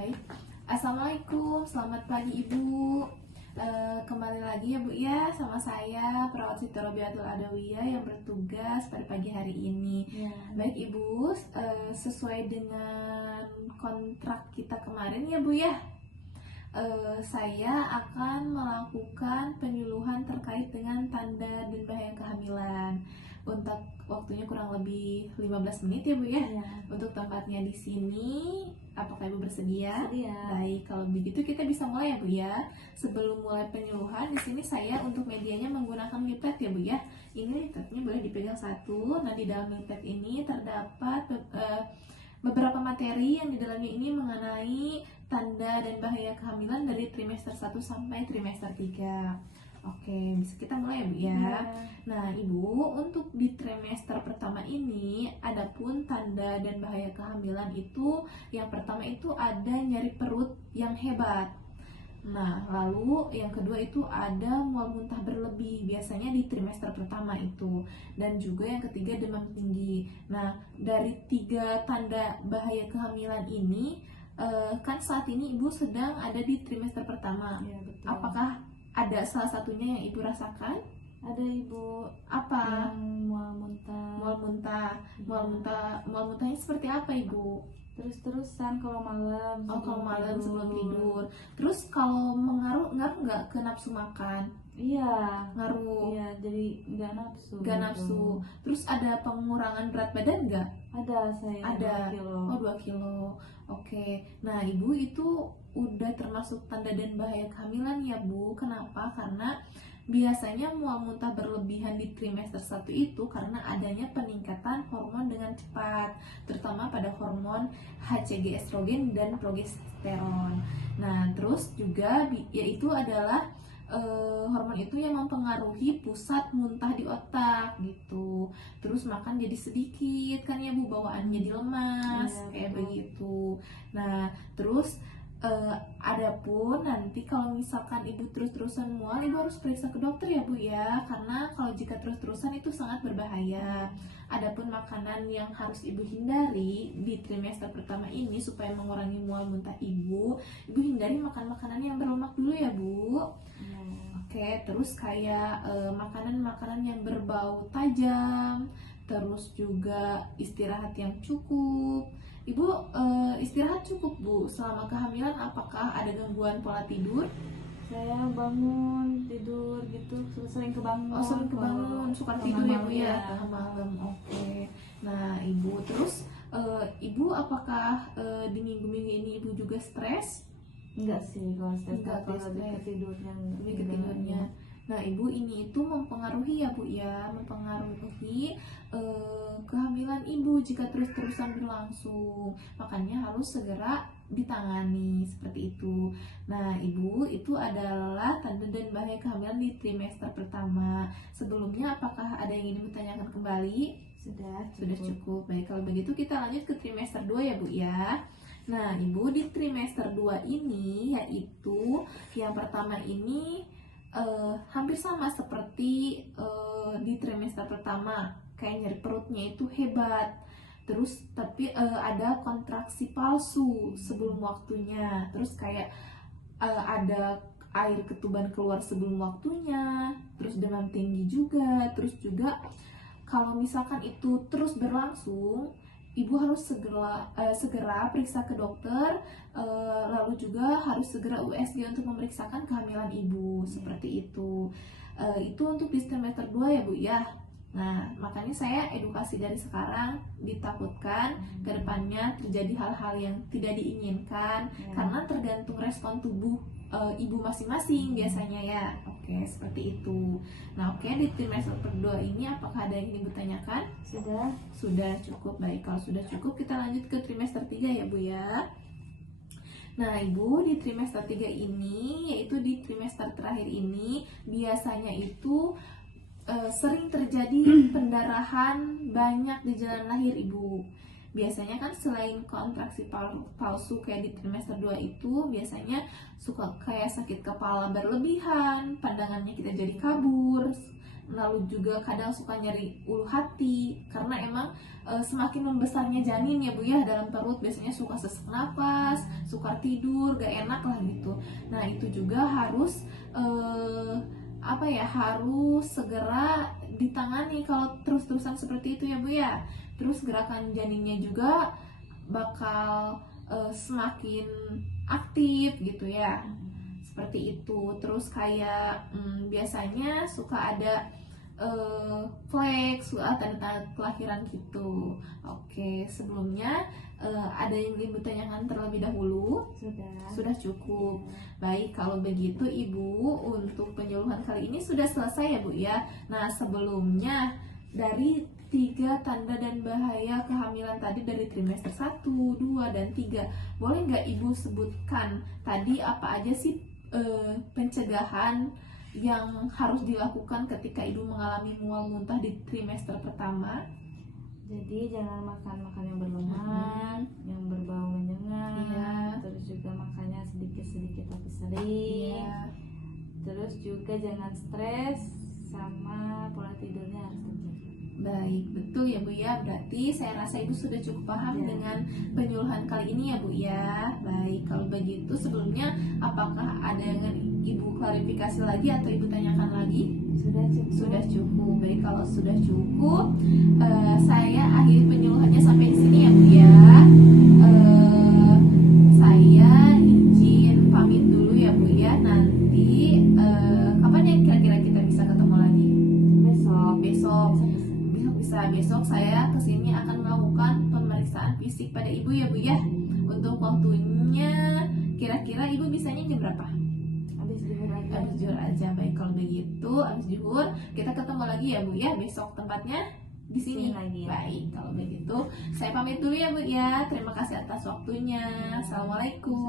Baik, Assalamualaikum, selamat pagi Ibu. Kembali lagi ya Bu ya sama saya Perawat Siti Robiatul Adawiyah yang bertugas pada pagi hari ini. Ya. Baik Ibu, sesuai dengan kontrak kita kemarin ya Bu ya, saya akan melakukan penyuluhan terkait dengan tanda dan bahaya kehamilan. Untuk waktunya kurang lebih 15 menit ya Bu ya. Ya. Untuk tempatnya di sini, apakah Ibu bersedia? Sedia. Baik, kalau begitu kita bisa mulai ya Bu ya. Sebelum mulai penyuluhan, di sini saya untuk medianya menggunakan milpad ya Bu ya. Ini milpadnya boleh dipegang satu. Nah, di dalam milpad ini terdapat beberapa materi yang di dalamnya ini mengenai tanda dan bahaya kehamilan dari trimester 1 sampai trimester 3. Oke, bisa kita mulai ya Bu ya. Ya. Nah Ibu, untuk di trimester pertama ini, adapun tanda dan bahaya kehamilan itu, yang pertama itu ada nyeri perut yang hebat. Nah, lalu yang kedua itu ada mual muntah berlebih, biasanya di trimester pertama itu. Dan juga yang ketiga demam tinggi. Nah, dari 3 tanda bahaya kehamilan ini, kan saat ini Ibu sedang ada di trimester pertama. Ya, betul. Apakah ada salah satunya yang Ibu rasakan? Ada Ibu Apa? yang mual muntah. Mual muntah. Mual muntahnya seperti apa Ibu? Terus-terusan kalau malam. Oh, kalau malam sebelum tidur. Terus kalau ngaruh nggak ke nafsu makan? Iya. Ngaruh. Iya, jadi nggak nafsu. Nggak gitu. nafsu. Terus ada pengurangan berat badan nggak? Ada saya. Ada. 2 kilo. Oh, 2 kilo. Oke. Nah, Ibu itu udah termasuk tanda dan bahaya kehamilan ya Bu. Kenapa? Karena biasanya mual muntah berlebihan di trimester 1 itu karena adanya peningkatan hormon dengan cepat, terutama pada hormon HCG estrogen dan progesteron. Nah, terus juga yaitu adalah hormon itu yang mempengaruhi pusat muntah di otak gitu. Terus makan jadi sedikit kan ya Bu, bawaannya jadi lemas, Ya, kayak betul. begitu. Nah, terus adapun nanti kalau misalkan Ibu terus-terusan mual, Ibu harus periksa ke dokter ya Bu ya, karena kalau jika terus-terusan itu sangat berbahaya. Adapun makanan yang harus Ibu hindari di trimester pertama ini supaya mengurangi mual muntah Ibu hindari makan makanan yang berlemak dulu ya Bu. Ya. Oke, terus kayak makanan-makanan yang berbau tajam, terus juga istirahat yang cukup. Ibu istirahat cukup Bu selama kehamilan, apakah ada gangguan pola tidur? Saya bangun tidur gitu, sering kebangun. Oh, sering kebangun, suka tidur ya Bu ya, Tengah tengah malam. Oke. Nah Ibu, terus Ibu apakah di minggu-minggu ini Ibu juga stres? Enggak sih, kalau stres Enggak, tapi kalau lebih ke stres. tidurnya. Lebih ke tidurnya. Nah Ibu, ini itu mempengaruhi ya Bu ya, mempengaruhi kehamilan Ibu jika terus-terusan berlangsung. Makanya harus segera ditangani seperti itu. Nah Ibu, itu adalah tanda dan bahaya kehamilan di trimester pertama. Sebelumnya apakah ada yang ingin ditanyakan kembali? Sudah Cukup. Baik, kalau begitu kita lanjut ke trimester 2 ya Bu ya. Nah Ibu, di trimester 2 ini yaitu yang pertama ini hampir sama seperti di trimester pertama, kayak nyeri perutnya itu hebat. Terus tapi ada kontraksi palsu sebelum waktunya. Terus kayak ada air ketuban keluar sebelum waktunya. Terus demam tinggi juga. Terus juga kalau misalkan itu terus berlangsung, Ibu harus segera periksa ke dokter, lalu juga harus segera USG untuk memeriksakan kehamilan Ibu, seperti itu. Itu untuk di trimester 2 ya Bu ya. Nah, makanya saya edukasi dari sekarang, ditakutkan ke depannya terjadi hal-hal yang tidak diinginkan, karena tergantung respon tubuh Ibu masing-masing biasanya ya. Oke, seperti itu. Nah, oke, di trimester kedua ini apakah ada yang ingin Ibu tanyakan? Sudah cukup. Baik, kalau sudah cukup kita lanjut ke trimester 3 ya Bu ya. Nah Ibu, di trimester 3 ini, yaitu di trimester terakhir ini, biasanya itu sering terjadi pendarahan banyak di jalan lahir Ibu. Biasanya kan selain kontraksi palsu kayak di trimester 2 itu, biasanya suka kayak sakit kepala berlebihan, pandangannya kita jadi kabur, lalu juga kadang suka nyeri ulu hati karena emang semakin membesarnya janin ya Bu ya dalam perut, biasanya suka sesak nafas, suka sukar tidur, gak enak lah gitu. Nah itu juga harus harus segera ditangani kalau terus-terusan seperti itu ya Bu ya. Terus gerakan janinnya juga bakal semakin aktif gitu ya, seperti itu. Terus kayak biasanya suka ada flex, tanda-tanda kelahiran gitu. Oke, sebelumnya ada yang Ibu tanyakan terlebih dahulu? Sudah cukup. Baik, kalau begitu Ibu untuk penyuluhan kali ini sudah selesai ya Bu ya. Nah sebelumnya dari 3 tanda dan bahaya kehamilan tadi dari trimester 1, 2, dan 3, boleh nggak Ibu sebutkan tadi apa aja sih pencegahan yang harus dilakukan ketika ibu mengalami mual muntah di trimester pertama? Jadi jangan makan yang berlemak, yang berbau menyengat. Iya. Terus juga makannya sedikit-sedikit tapi sering. Iya. Terus juga jangan stres, sama pola tidurnya harus terjaga. Baik, betul ya Bu ya. Berarti saya rasa Ibu sudah cukup paham Ya. dengan penyuluhan kali ini ya Bu ya. Baik, kalau begitu sebelumnya apakah ada yang Ibu klarifikasi lagi atau Ibu tanyakan lagi? Sudah cukup. Sudah cukup. Baik, kalau sudah cukup, saya akhiri penyuluhannya sampai di sini ya Bu ya. Saya izin pamit dulu ya Bu ya. Nanti kapan ya kira-kira kita bisa ketemu lagi? Besok besok saya kesini akan melakukan pemeriksaan fisik pada ibu ya Bu ya. Untuk waktunya kira-kira ibu bisanya jam berapa? Habis Zuhur aja. Baik, kalau begitu habis zuhur kita ketemu lagi ya Bu ya, besok tempatnya di sini lagi. Baik, kalau begitu saya pamit dulu ya Bu ya. Terima kasih atas waktunya. Assalamualaikum.